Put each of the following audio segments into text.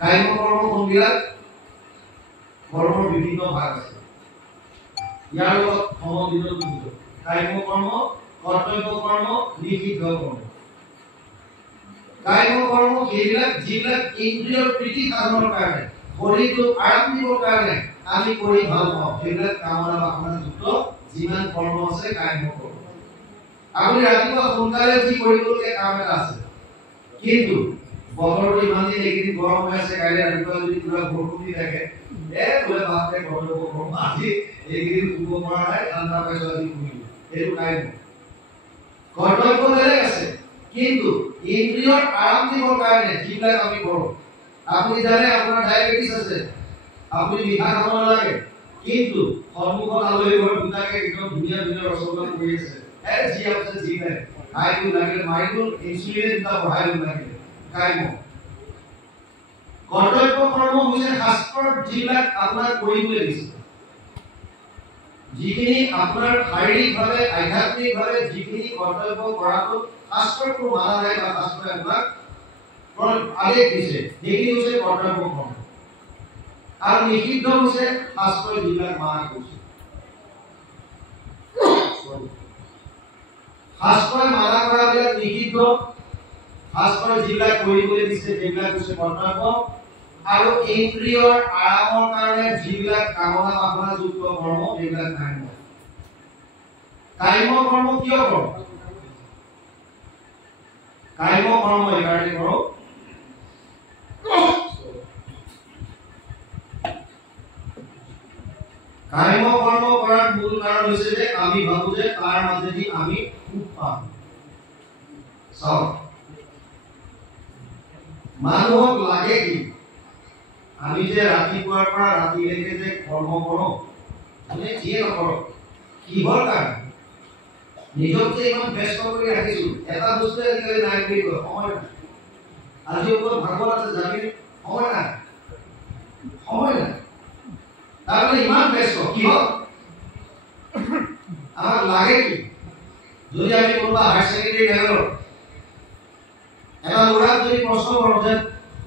কাম্য কৰ্ম কোনবিলাক কৰ্মৰ বিভিন্ন ভাগ আছে ইয়াৰ লগত সমন্বিত বুজিব কাম্য কৰ্ম কৰ্তব্য কৰ্ম নিষিদ্ধ কৰ্ম কাম্য কৰ্ম এইবিলাক যিবিলাক ইন্দ্ৰিয়ৰ প্ৰীতি সাধনৰ কাৰণে শৰীৰটো আৰাম দিবৰ কাৰণে আমি কৰি ভাল পাওঁ সেইবিলাক কামনা বাসনা যুক্ত যিমান কৰ্ম আছে কাম্য কৰ্ম আপুনি ৰাতিপুৱা সোনকালে উঠি কৰিবলগীয়া কাম এটা আছে কিন্তু বতৰটো ইমান দিন এইকেইদিন গৰম হৈ আছে কাইলৈ ৰাতিপুৱা যদি পুৰা বৰষুণ দি থাকে বোলে বাপৰে কৰ্তব্য কৰ্ম আজি এইকেইদিন শুব পৰা নাই ঠাণ্ডা পাইছো আজি শুনিলো এইটো কাম্য কৰ্তব্য বেলেগ আছে কিন্তু ইন্দ্ৰিয়ৰ আৰাম দিবৰ কাৰণে যিবিলাক আমি কৰোঁ আপুনি জানে আপোনাৰ ডায়াবেটিস আছে আপুনি মিঠা খাব নালাগে কিন্তু সন্মুখত আলহী ঘৰত দুটাকে একদম ধুনীয়া ধুনীয়া ৰসগোল্লা কৰি আছে যি আছে যি নাই খাইটো লাগিলে মাৰিটো ইনচুলিন এটা বঢ়াই দিব লাগিলে কাম্য কৰ্তব্য কৰ্ম হৈছে শাস্ত্ৰৰ যিবিলাক আপোনাক কৰিবলৈ দিছে যিখিনি আপোনাৰ শাৰীৰিকভাৱে আধ্যাত্মিকভাৱে যিখিনি কৰ্তব্য কৰাটো শাস্ত্ৰৰ কোনো বাধা নাই বা শাস্ত্ৰই আপোনাক আদেশ দিছে সেইখিনি হৈছে কৰ্তব্য কৰ্ম আৰু নিষিদ্ধ হৈছে শাস্ত্ৰই যিবিলাক মানা কৰিছে শাস্ত্ৰই মানা কৰাবিলাক নিষিদ্ধ শাস্ত্ৰই যিবিলাক কৰিবলৈ দিছে সেইবিলাক হৈছে কৰ্তব্য আৰু ইন্দ্ৰিয়ৰ আৰামৰ কাৰণে যিবিলাক কামনা বাসনা যুক্ত কৰ্ম সেইবিলাক কাম্য কাম্য কৰ্ম কিয় কৰোঁ কাম্য কৰ্ম এইকাৰণে কৰোঁ কাম্য কৰ্ম কৰাৰ মূল কাৰণ হৈছে যে আমি ভাবো যে তাৰ মাজেদি আমি সুখ পাম চাওক মানুহক লাগে কি আমি যে ৰাতিপুৱাৰ পৰা ৰাতিলৈকে যে কৰ্ম কৰোঁ মানে যিয়ে নকৰক কিহৰ কাৰণে নিজক যে ইমান ব্যস্ত কৰি ৰাখিছো এটা বস্তু আজিকালি নাই বুলি কয় সময় নাই আজি ওপৰত ভাগৱত আছে যাবি সময় নাই তাৰমানে ইমান ব্যস্ত কিহৰ আমাক লাগে কি যদি আমি কোনোবা হায়াৰ ছেকেণ্ডেৰী লেভেলৰ এটা ল'ৰাক যদি প্ৰশ্ন কৰোঁ যে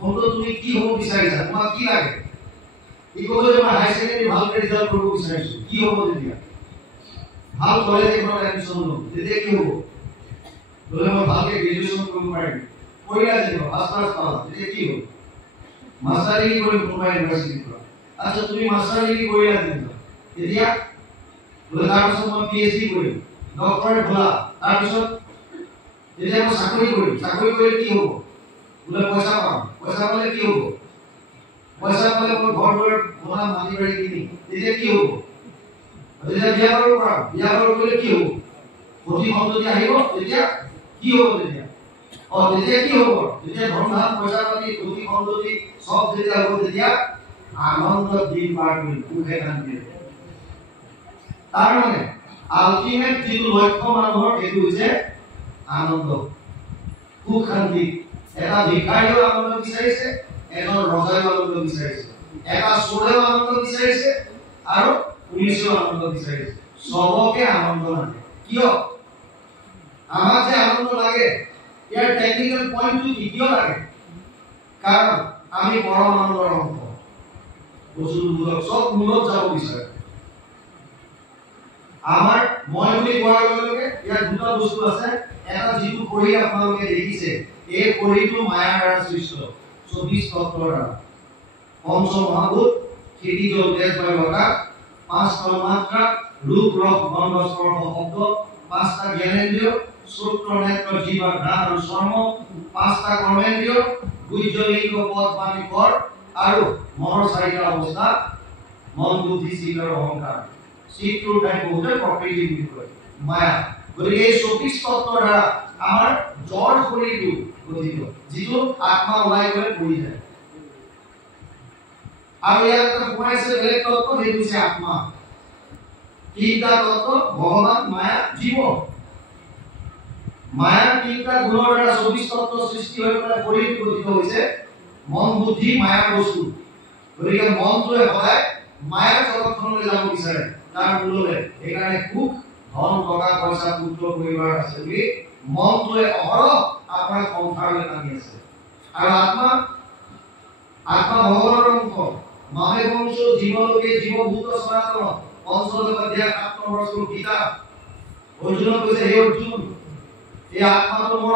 বন্ধু তুমি কি হ'ব বিচাৰিছা তোমাক কি লাগে ই ক'ব যে মই হায়াৰ ছেকেণ্ডেৰী ভালকৈ ৰিজাল্ট কৰিব বিচাৰিছো কি হ'ব তেতিয়া ভাল কলেজ এখনত এডমিশ্যন ল'ম তেতিয়া কি হ'ব বোলে মই ভালকৈ গ্ৰেজুৱেশ্যন কৰিব পাৰিম কৰিলা যেনিবা ফাৰ্ষ্ট ক্লাছ পালা তেতিয়া কি হ'ব মাষ্টাৰ ডিগ্ৰী কৰিম কোনোবা ইউনিভাৰ্চিটিৰ পৰা আচ্ছা তুমি মাষ্টাৰ ডিগ্ৰী কৰিলা যেনিবা তেতিয়া বোলে তাৰপিছত মই PhD কৰিম ডক্টৰেট হ'লা তাৰপিছত তেতিয়া মই চাকৰি কৰিম চাকৰি কৰিলে কি হ'ব বোলে পইচা পাম পইচা পালে কি হ'ব পইচা পালে মই ঘৰ দুৱাৰ বনাম মাটি বাৰী কিনি তেতিয়া কি হ'ব যেতিয়া বিয়া বাৰু কৰাম বিয়া বাৰু কৰিলে কি হ'ব সতি সন্ততি আহিব তেতিয়া কি হ'ব তেতিয়া তেতিয়া কি হ'ব যেতিয়া ধন ধান পইচা পাতি সতি সন্ততি সব যেতিয়া হ'ব তেতিয়া আনন্দত দিন পাৰ কৰিম সুখে শান্তিৰে তাৰমানে আল্টিমেট যিটো লক্ষ্য মানুহৰ সেইটো হৈছে আনন্দ সুখ শান্তি এটা ভিখাৰীও আনন্দ বিচাৰিছে এজন ৰজাও আনন্দ বিচাৰিছে এটা চোৰেও আনন্দ বিচাৰিছে আৰু পুলিচেও আনন্দ বিচাৰিছে সবকে আনন্দ লাগে কিয় আমাক যে আনন্দ লাগে ইয়াৰ টেকনিক্যাল পইণ্টটো কিয় লাগে কাৰণ আমি পৰমানন্দৰ অংশ বস্তুবোৰ সব মূলত যাব বিচাৰে আমাৰ মই বুলি কোৱাৰ লগে লগে ইয়াৰ দুটা বস্তু আছে এটা যিটো কৰি আপোনালোকে দেখিছে এই কৰিটো মায়াৰ দ্বাৰা সৃষ্ট 24 তত্ত্বৰ দ্বাৰা পঞ্চ মহাভূত খেতি জল তেজ বায়ু আকাশ পাঁচ তন্মাত্ৰা ৰূপ ৰস গন্ধ স্পৰ্শ শব্দ পাঁচটা জ্ঞানেন্দ্ৰিয় শ্ৰোত্ৰ নেত্ৰ জিহ্বা ঘ্ৰাণ আৰু চৰ্ম পাঁচটা কৰ্মেন্দ্ৰিয় গুহ্য লিংগ পদ বাণী কৰ আৰু মনৰ চাৰিটা অৱস্থা মন বুদ্ধি চিত্ত আৰু অহংকাৰ চিত্তৰ ঠাই বহুতে প্ৰকৃতি বুলি কয় মায়া গতিকে এই 24 তত্ত্বৰ দ্বাৰা আমাৰ জড় শৰীৰটো গঠিত যিটো আত্মা ওলাই গ'লে পৰি যায় আৰু ইয়াত সোমাইছে বেলেগ তত্ত্ব সেইটো হৈছে আত্মা তিনিটা তত্ত্ব ভগৱান মায়া জীৱ মায়াৰ তিনিটা গুণৰ দ্বাৰা 24 তত্ত্ব সৃষ্টি হৈ পেলাই শৰীৰটো গঠিত হৈছে মন বুদ্ধি মায়াৰ বস্তু গতিকে মনটোৱে সদায় মায়াৰ জগতখনলৈ যাব বিচাৰে তাৰ মূলতে সেইকাৰণে সুখ ধন টকা পইচা পুত্ৰ পৰিবাৰ আছে বুলি মনটোৱে অহৰহ আপোনাৰ সংসাৰলৈ টানি আছে আৰু আত্মা ভগৱানৰ অংশ মাহে বংশ জীৱলোকে জীৱভূত সনাতন পঞ্চদশ অধ্যায় 7 নম্বৰ শ্লোক গীতা অৰ্জুনক কৈছে হে অৰ্জুন এই আত্মাটো মোৰ